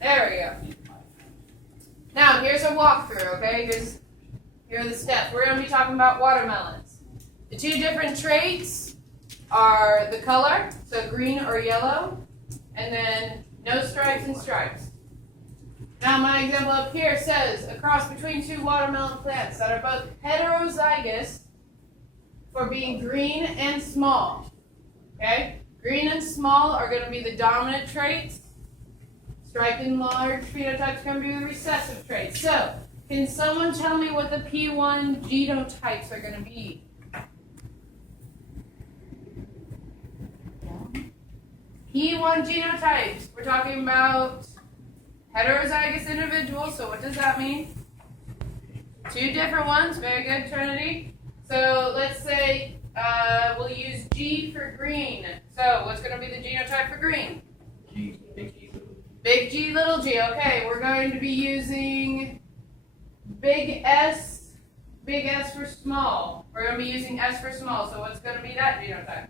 There we go. Now, here's a walkthrough, okay? Here are the steps. We're going to be talking about watermelons. The two different traits are the color, so green or yellow, and then no stripes and stripes. Now, my example up here says a cross between two watermelon plants that are both heterozygous for being green and small. Okay? Green and small are going to be the dominant traits. Striped and large phenotypes are going to be the recessive traits. So, can someone tell me what the P1 genotypes are going to be? P1 genotypes. We're talking about heterozygous individuals. So what does that mean? Two different ones. Very good, Trinity. So let's say we'll use G for green. So what's going to be the genotype for green? G, big G. Big G, little g. Okay, we're going to be using big S for small. We're going to be using S for small. So what's going to be that genotype?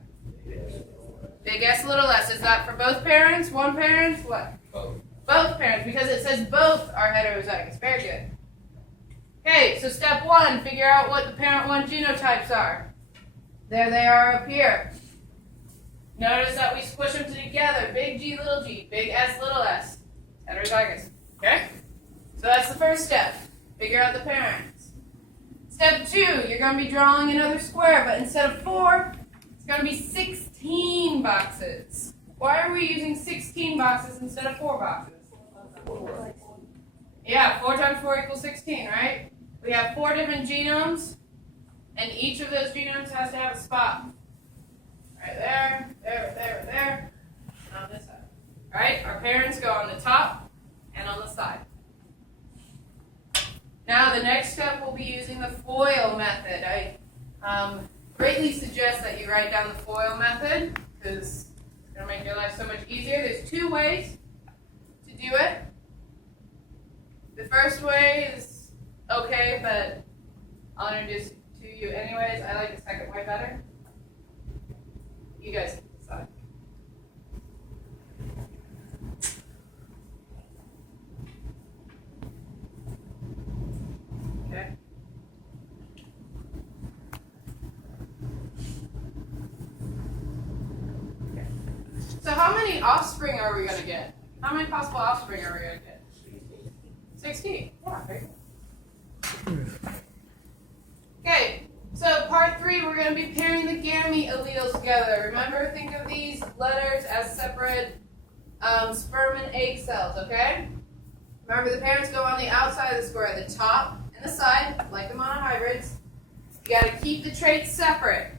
Big S, little s. Is that for both parents? One parent? What? Both. Both parents, because it says both are heterozygous. Very good. Okay, so step one, figure out what the parent one genotypes are. There they are up here. Notice that we squish them together. Big G, little g. Big S, little s. Heterozygous. Okay? So that's the first step. Figure out the parents. Step two, you're going to be drawing another square, but instead of 4, it's going to be 16 boxes. Why are we using 16 boxes instead of 4 boxes? Yeah, 4 times 4 equals 16, right? We have 4 different genomes, and each of those genomes has to have a spot. Right there, there, and on this side. All right, our parents go on the top and on the side. Now the next step we'll be using the FOIL method. I greatly suggest that you write down the FOIL method because it's going to make your life so much easier. There's 2 ways to do it. The first way is okay, but I'll introduce it to you anyways. I like the second way better. You guys can decide. Okay. So how many offspring are we going to get? How many possible offspring are we going to get? 16. Yeah, very good. Okay, so part 3, we're going to be pairing the gamete alleles together. Remember, think of these letters as separate sperm and egg cells, okay? Remember, the parents go on the outside of the square, the top and the side, like the monohybrids. You got to keep the traits separate.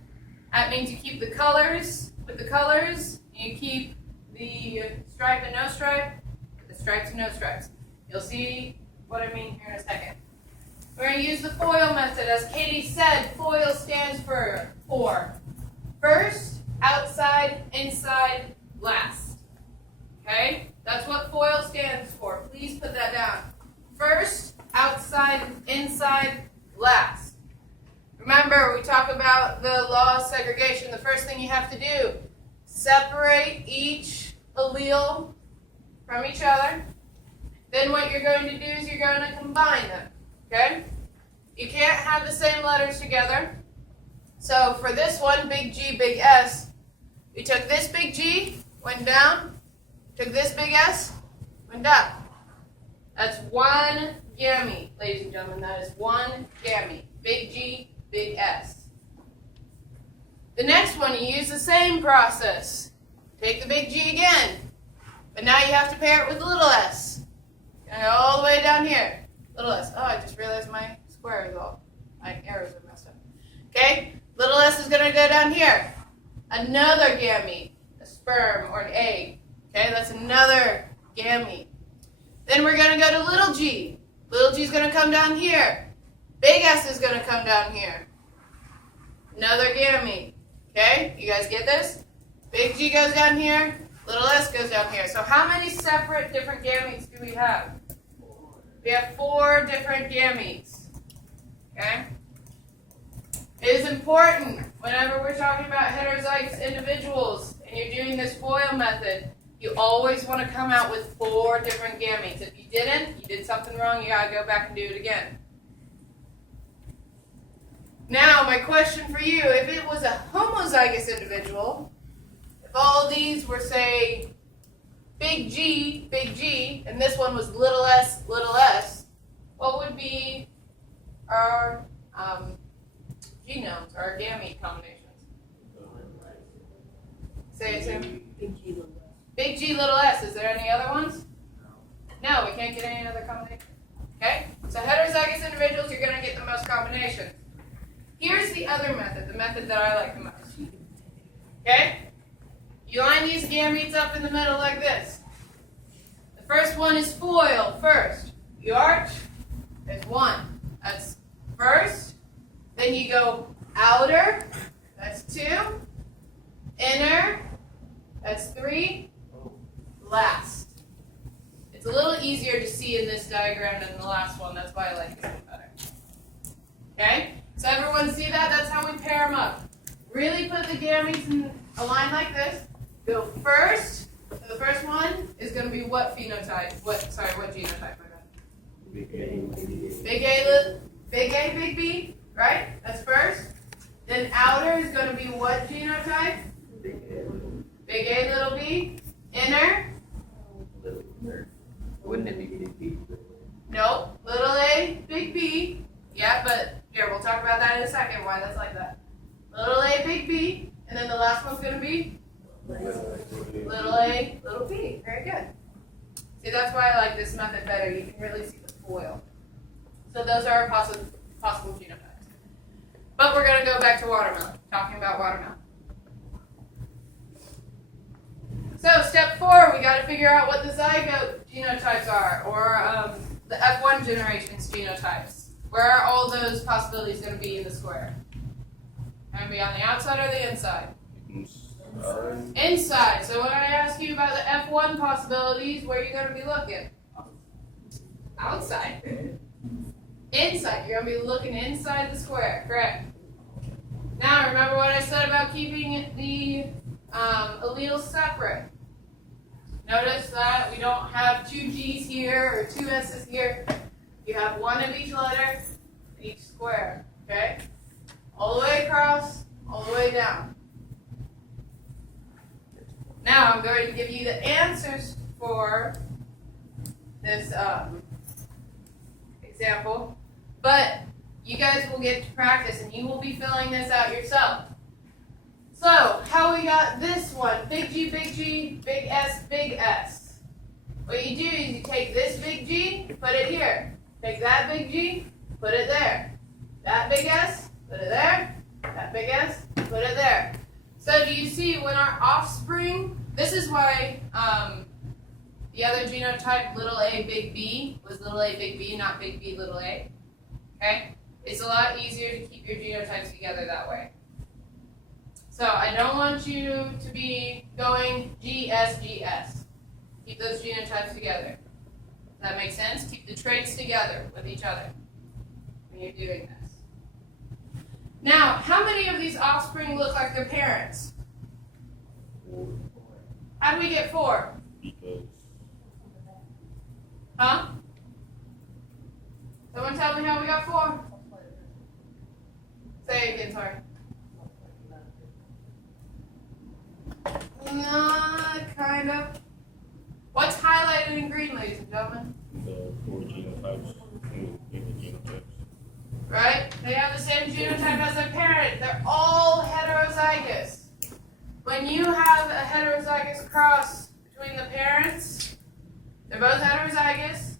That means you keep the colors with the colors, and you keep the stripe and no stripe with the stripes and no stripes. You'll see what I mean here in a second. We're going to use the FOIL method. As Katie said, FOIL stands for first, outside, inside, last. Okay? That's what FOIL stands for. Please put that down. First, outside, inside, last. Remember, we talk about the law of segregation. The first thing you have to do, separate each allele from each other. Then what you're going to do is you're going to combine them. Okay? You can't have the same letters together. So for this one, big G, big S, we took this big G, went down, took this big S, went down. That's one gamete, ladies and gentlemen. That is one gamete. Big G, big S. The next one, you use the same process. Take the big G again, but now you have to pair it with the little s. And go all the way down here. Little s. Oh, I just realized my square is all, my arrows are messed up. Okay, little s is going to go down here. Another gamete, a sperm or an egg. Okay, that's another gamete. Then we're going to go to little g. Little g is going to come down here. Big S is going to come down here. Another gamete. Okay, you guys get this? Big G goes down here. Little s goes down here. So how many separate different gametes do we have? We have 4 different gametes. Okay? It is important whenever we're talking about heterozygous individuals and you're doing this FOIL method You always want to come out with 4 different gametes. If you didn't, you did something wrong, you got to go back and do it again. Now, my question for you, if it was a homozygous individual, if all these were, say, big G, and this one was little s, what would be our genomes, our gamete combinations? Say it, Sam. Big G, little s. Is there any other ones? No, we can't get any other combination. Okay? So heterozygous individuals, you're going to get the most combinations. Here's the other method, the method that I like the most. Okay? You line these gametes up in the middle like this. The first one is foil first. You arch, there's 1. That's first. Then you go outer, that's 2. Inner, that's 3. Last. It's a little easier to see in this diagram than the last one. That's why I like this one better. Okay? So everyone see that? That's how we pair them up. Really put the gametes in a line like this. Go first. So the first one is going to be what phenotype? What genotype? My bad. Big A, big B, right? That's first. Then outer is going to be what genotype? Big A, little b. Inner? Wouldn't it be big B? Nope. Little a, big B. Yeah, but here, we'll talk about that in a second, why that's like that. Little a, big B. And then the last one's going to be? Little a, little b. Very good. See, that's why I like this method better. You can really see the foil. So those are our possible genotypes. But we're going to go back to watermelon, talking about watermelon. So step 4, we got to figure out what the zygote genotypes are, or the F1 generation's genotypes. Where are all those possibilities going to be in the square? Going to be on the outside or the inside? Inside. So when I ask you about the F1 possibilities, where are you going to be looking? Outside. Inside. You're going to be looking inside the square. Correct. Now remember what I said about keeping the alleles separate. Notice that we don't have 2 G's here or 2 S's here. You have 1 of each letter in each square. Okay? All the way across, all the way down. Now I'm going to give you the answers for this example, but you guys will get to practice and you will be filling this out yourself. So, how we got this one, big G, big S, big S. What you do is you take this big G, put it here. Take that big G, put it there. That big S, put it there. That big S, put it there. So do you see when our offspring, this is why the other genotype, little a, big B, was little a, big B, not big B, little a. Okay? It's a lot easier to keep your genotypes together that way. So I don't want you to be going GS, GS. Keep those genotypes together. Does that make sense? Keep the traits together with each other when you're doing this. Now, how many of these offspring look like their parents? How do we get 4? Huh? Someone tell me how we got 4? Say it again, sorry. Kind of. What's highlighted in green, ladies and gentlemen? The 4 genotypes and the genotypes. Right? They have the same genotype as their parent. They're all heterozygous. When you have a heterozygous cross between the parents, they're both heterozygous,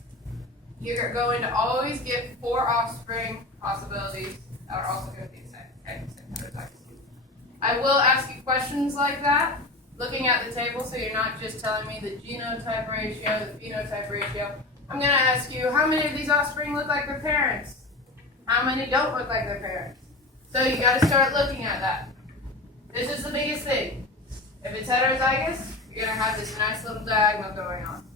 you're going to always get 4 offspring possibilities that are also going to be the same. Okay? Same heterozygous. I will ask you questions like that, looking at the table, so you're not just telling me the genotype ratio, the phenotype ratio. I'm going to ask you, how many of these offspring look like their parents? How many don't look like their parents? So you got to start looking at that. This is the biggest thing. If it's heterozygous, you're going to have this nice little diagonal going on.